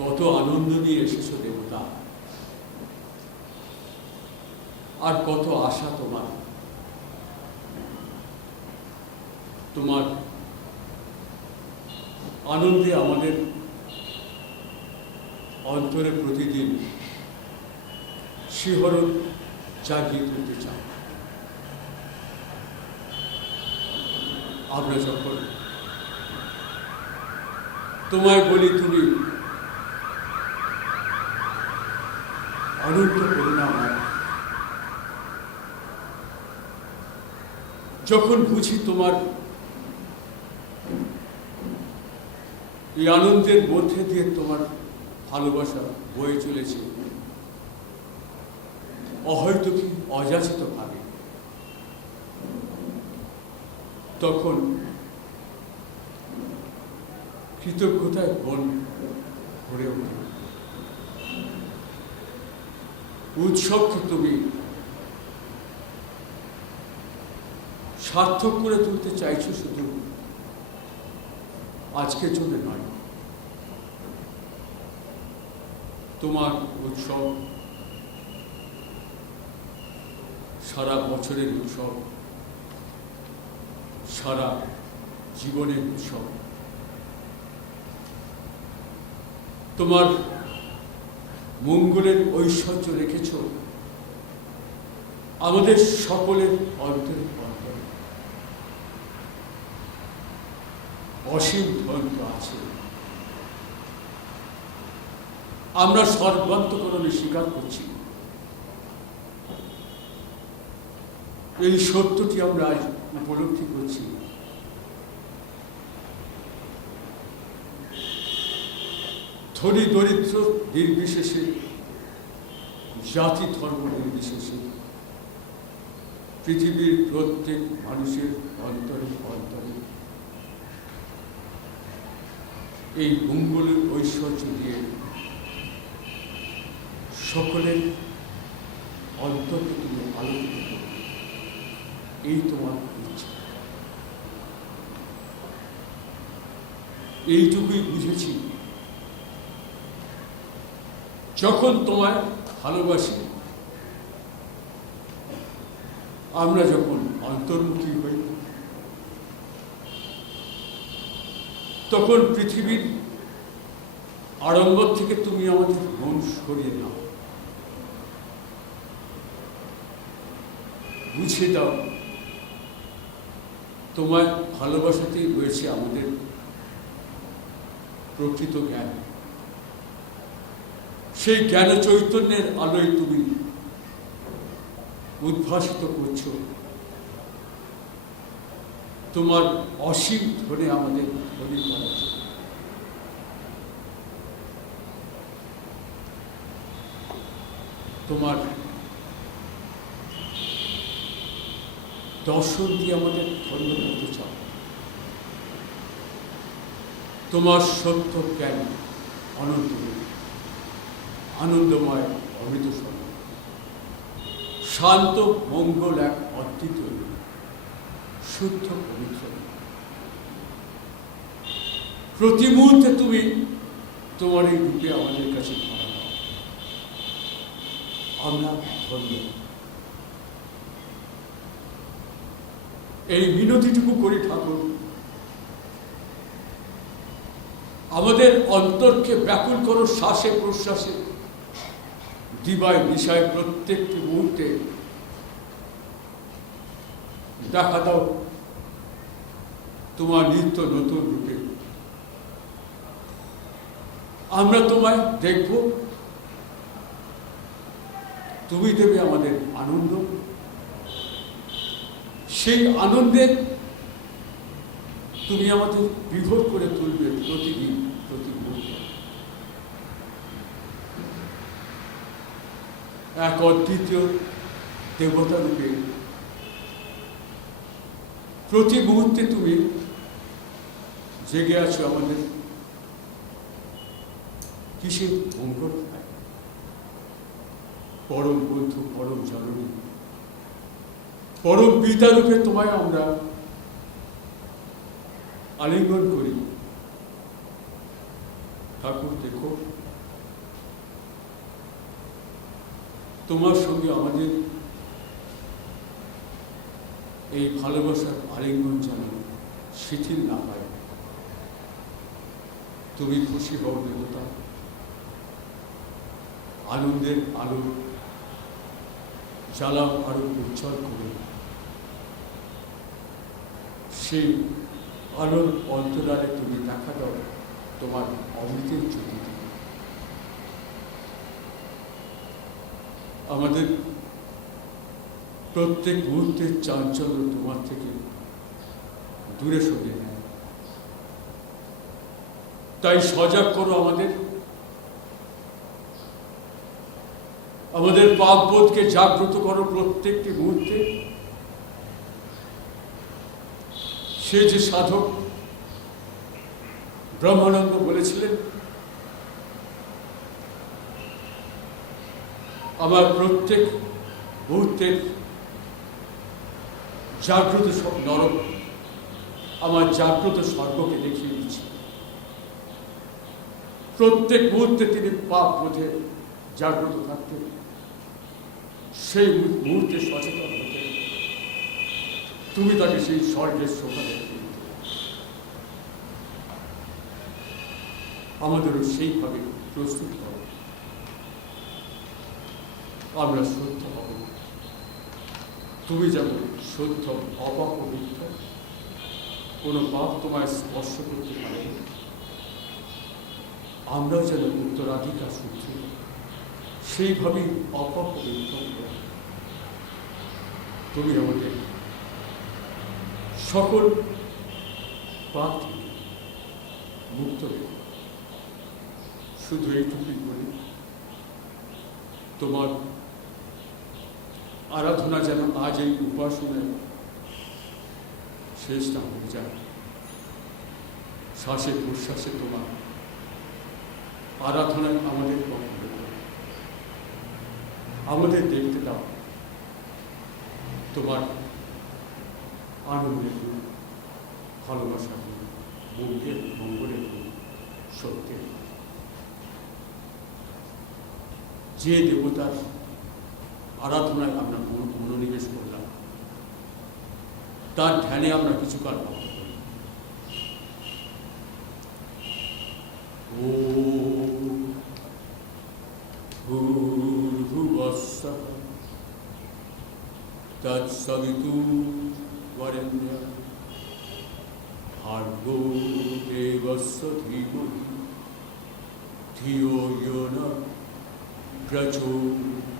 কত আনন্দ নিয়ে এসেছো দেবতা, আর কত আশা তোমার। তোমার আনন্দে আমাদের অন্তরে প্রতিদিন শিহরণ জাগিয়ে তুলতে চাও। আমরা যখন তোমায় বলি তুমি অনন্ত করুণাময়, যখন বুঝি তোমার এই আনন্দের মধ্যে দিয়ে তোমার ভালোবাসা বয়ে চলেছে অহৈতুকী কি অযাচিত ভাবে, তখন কৃতজ্ঞতায় মন ভরে ওঠে। উৎসবকে তুমি সার্থক করে তুলতে চাইছো, শুধু আজকের জন্য নয়। তোমার উৎসব সারা বছরের উৎসব, সারা জীবনের উৎসব। তোমার মঙ্গলের ঐশ্বর্য রেখেছ আমাদের সকলের অন্তরে অন্তরে। অসীম ধৈর্য আছে, আমরা সর্বান্তকরণে স্বীকার করছি। এই সত্যটি আমরা আজ উপলব্ধি করছি। ধনী দরিদ্র নির্বিশেষে, জাতি ধর্ম নির্বিশেষে, পৃথিবীর প্রত্যেক মানুষের অন্তরে অন্তরে এই মঙ্গলের ঐশ্বর্য দিয়ে সকলের অন্তরকে তুমি আলোকিত করবে, এই তোমার ইচ্ছা। এইটুকুই বুঝেছি, যখন তোমায় ভালোবাসি, আমরা যখন অন্তর্মুখী হই, তখন পৃথিবীর আড়ম্বর থেকে তুমি আমাদের মন সরিয়ে নাও, বুঝিয়ে দাও তোমার ভালোবাসাতেই রয়েছে আমাদের প্রকৃত জ্ঞান। সেই জ্ঞান চৈতন্যের আলোয় তুমি উদ্ভাসিত করছো তোমার অসীম ধরে আমাদের ধরে করার জন্য। তোমার দর্শন দিয়ে আমাদের ধন্য করতে চাও। তোমার সত্য জ্ঞান অনন্ত, আনন্দময়, অমৃত স্বরূপ, শান্ত, মঙ্গল, এক অদ্বিতীয়, শুদ্ধ, পবিত্র। প্রতি মুহূর্তে তুমি তোমার এই রূপে আমাদের কাছে ধরা দাও। আমরা ধন্য। এই মিনতিটুকু করি ঠাকুর, আমাদের অন্তরকে ব্যাকুল করো শ্বাসে প্রশ্বাসে, দিবায় নিশায়, প্রত্যেকটি মুহূর্তে দেখা দাও তোমার নিত্য নতুন রূপে। আমরা তোমায় দেখব, তুমি দেবে আমাদের আনন্দ। সেই আনন্দে তুমি আমাদের বিভোর করে তুলবে প্রতিদিন, প্রতি মুহূর্তে। এক অদ্বিতীয় দেবতা রূপে প্রতি মুহূর্তে তুমি জেগে আছো আমাদের কিসের মঙ্গল। পরম বন্ধু, পরম জননী, পরম পিতা রূপে তোমায় আমরা আলিঙ্গন করি। ঠাকুর দেখো তোমার সঙ্গে আমাদের এই ভালোবাসার আলিঙ্গন যেন শিথিল না হয়। তুমি খুশি হও দেবতা, আনন্দের আলো জ্বালাও আরো উজ্জ্বল করে। সেই আলোর অন্তরালে তুমি দেখা দাও তোমার অমৃতের জ্যোতি। আমাদের প্রত্যেক মুহূর্তের চাঞ্চল্য তোমার থেকে দূরে সরে নেয়। তাই সজাগ করো আমাদের পাপবোধকে জাগ্রত করো প্রত্যেকটি মুহূর্তে। সে যে সাধক ব্রহ্মানন্দ বলেছিলেন, আমার প্রত্যেক মুহূর্তের জাগ্রত নরক আমার জাগ্রত স্বর্গকে দেখিয়ে দিচ্ছে। প্রত্যেক মুহূর্তে তিনি পাপ বোধে জাগ্রত থাকতেন, সেই মুহূর্তে সচেতন হতে তুমি তাকে সেই স্বর্গের শোভা দেখিয়ে দিতে। আমাদেরও সেইভাবে প্রস্তুত করো। আমরা সত্য হব, তুমি যেমন সত্য অপবিত্র, কোনো পাপ তোমায় স্পর্শ করতে পারে। আমরাও যেন উত্তরাধিকার সূত্রে সেইভাবেই অপবিত্র। তুমি আমাদের সকল পাপ থেকে মুক্ত রেখো। শুধু এইটুকুই বলি, তোমার আরাধনা যেন আজ এই উপাসনায় শেষ না হয়ে যায়। শ্বাসে প্রশ্বাসে তোমার আরাধনায় আমাদের বন্ধ করো। আমাদের দেখতে দাও তোমার আনন্দের গুণ, ভালোবাসার গুণ, মঙ্গলের মঙ্গলের গুণ, সত্যের। যে দেবতার আরাধনায় আমরা মনোনিবেশ করলাম, তার ধ্যানে আমরা কিছুকাল পাব। ওম ভূর্ভুবস্সঃ তৎসবিতুর্বরেণ্যং ভার্গো দেবস্য ধীমহি ধিয়ো ইয়ো নঃ প্রচোদয়াৎ।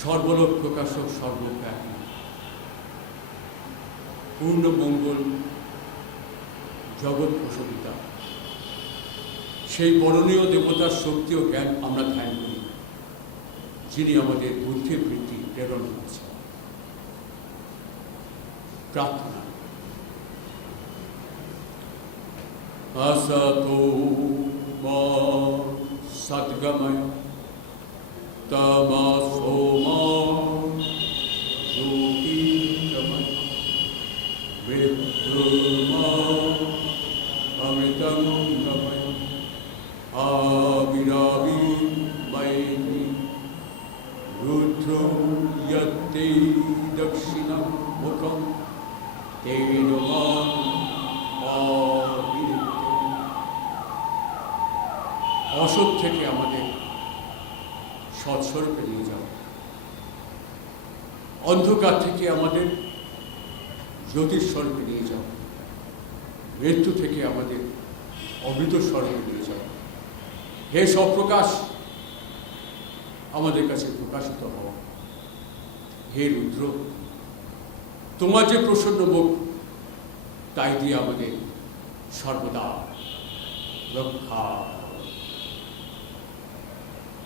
সর্বলোক প্রকাশক, সর্বব্যাপী, পূর্ণ মঙ্গল জগৎ প্রসবিতা সেই বরণীয় দেবতার শক্তি ও জ্ঞান আমরা ধ্যান করি, যিনি আমাদের বুদ্ধির বৃত্তি প্রেরণ করেছেন। প্রার্থনা। আসতো মা সদ্গময় তমসো মা জ্যোতির্গময় মৃত্যুর্মা অমৃতং গময় আবিরাবির্ময়ি রুদ্রো যত্তে দক্ষিণং মুখং তেন মাং আবিরতে। অসৎ থেকে আমাদের সৎস্বরূপে নিয়ে যাও, অন্ধকার থেকে আমাদের জ্যোতিস্বরূপে নিয়ে যাও, মৃত্যু থেকে আমাদের অমৃত স্বরূপে নিয়ে যাও। হে সপ্রকাশ, আমাদের কাছে প্রকাশিত হও। হে রুদ্র, তোমার যে প্রসন্ন মুখ, তাই দিয়ে আমাদের সর্বদা রক্ষা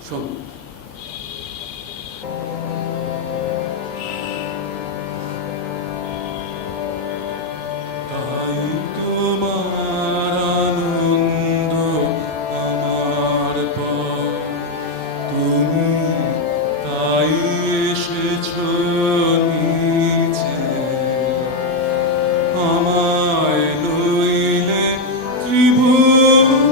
সঙ্গী। তাই তোমার আনন্দ আমার পর, তুমি তাই এসেছো নিচে। আমায় নইলে ত্রিভুবন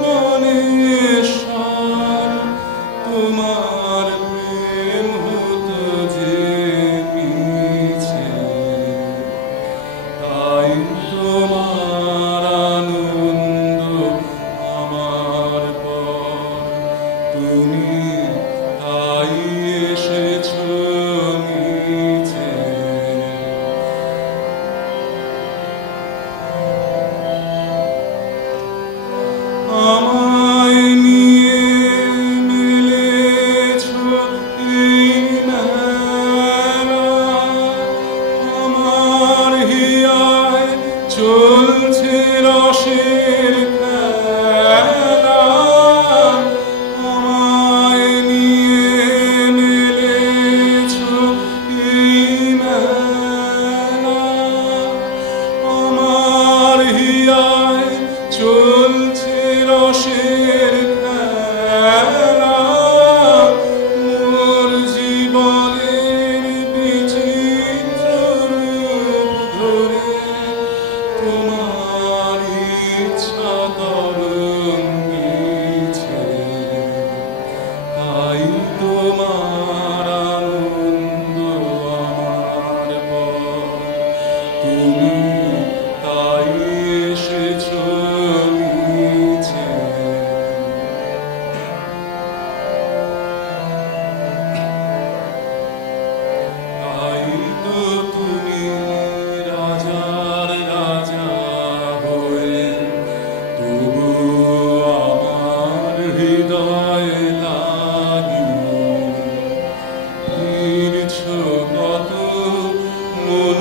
চলছে রসের খেলা, আমায় নিয়ে মেলেছ এই মেলা। আমার হিয়ায় চলছে রসের খেলা, মোর জীবনের বিচিত্র রূপ ধরে তোমার ইচ্ছা তরঙ্গিছে। তাই তোমার আনন্দ আমার পর, তুমি তাই এসেছ নিচে। তাই তো তুমি রাজার রাজা হয়ে, তবু আমার হৃদয় লাগি ফিরছ কত মন